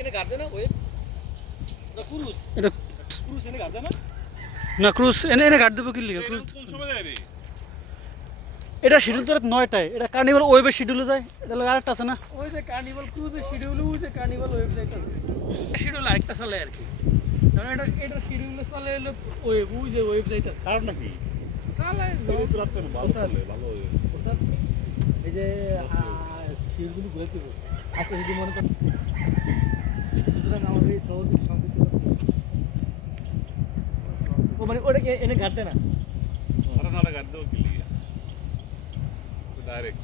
এখানে গাড় দেয় না ওয়েব না ক্রুজ এটা ক্রুজ এনে গাড় দেয় না না ক্রুজ এনে এনে গাড় দেবো কি লিখে ক্রুজ কোন সময় যায় রে? এটা শিডিউল তো 9টায় এটা কার্নিভাল ওয়েবের শিডিউলে যায় এটা লাগে আরেকটা আছে না ওই যে কার্নিভাল ক্রুজের শিডিউল ওই যে কার্নিভাল ওয়েবসাইট আছে শিডিউল আরেকটা চলে আর কি কারণ এটা শিডিউলে চলে হলো ওয়েব ওই যে ওয়েবসাইট আছে খারাপ নাকি? চলে এই তো রাত্রে ভালো চলে, ভালো হয়। এই যে শিডিউলগুলো ঘুরে দেবো আজকে যদি মনে করেন সুতরাং আমাদের এই শহর ও মানে ওটাকে এনে ঘাটতে না আরে না, গাড়ি দেবো কি লিগা? ডাইরেক্ট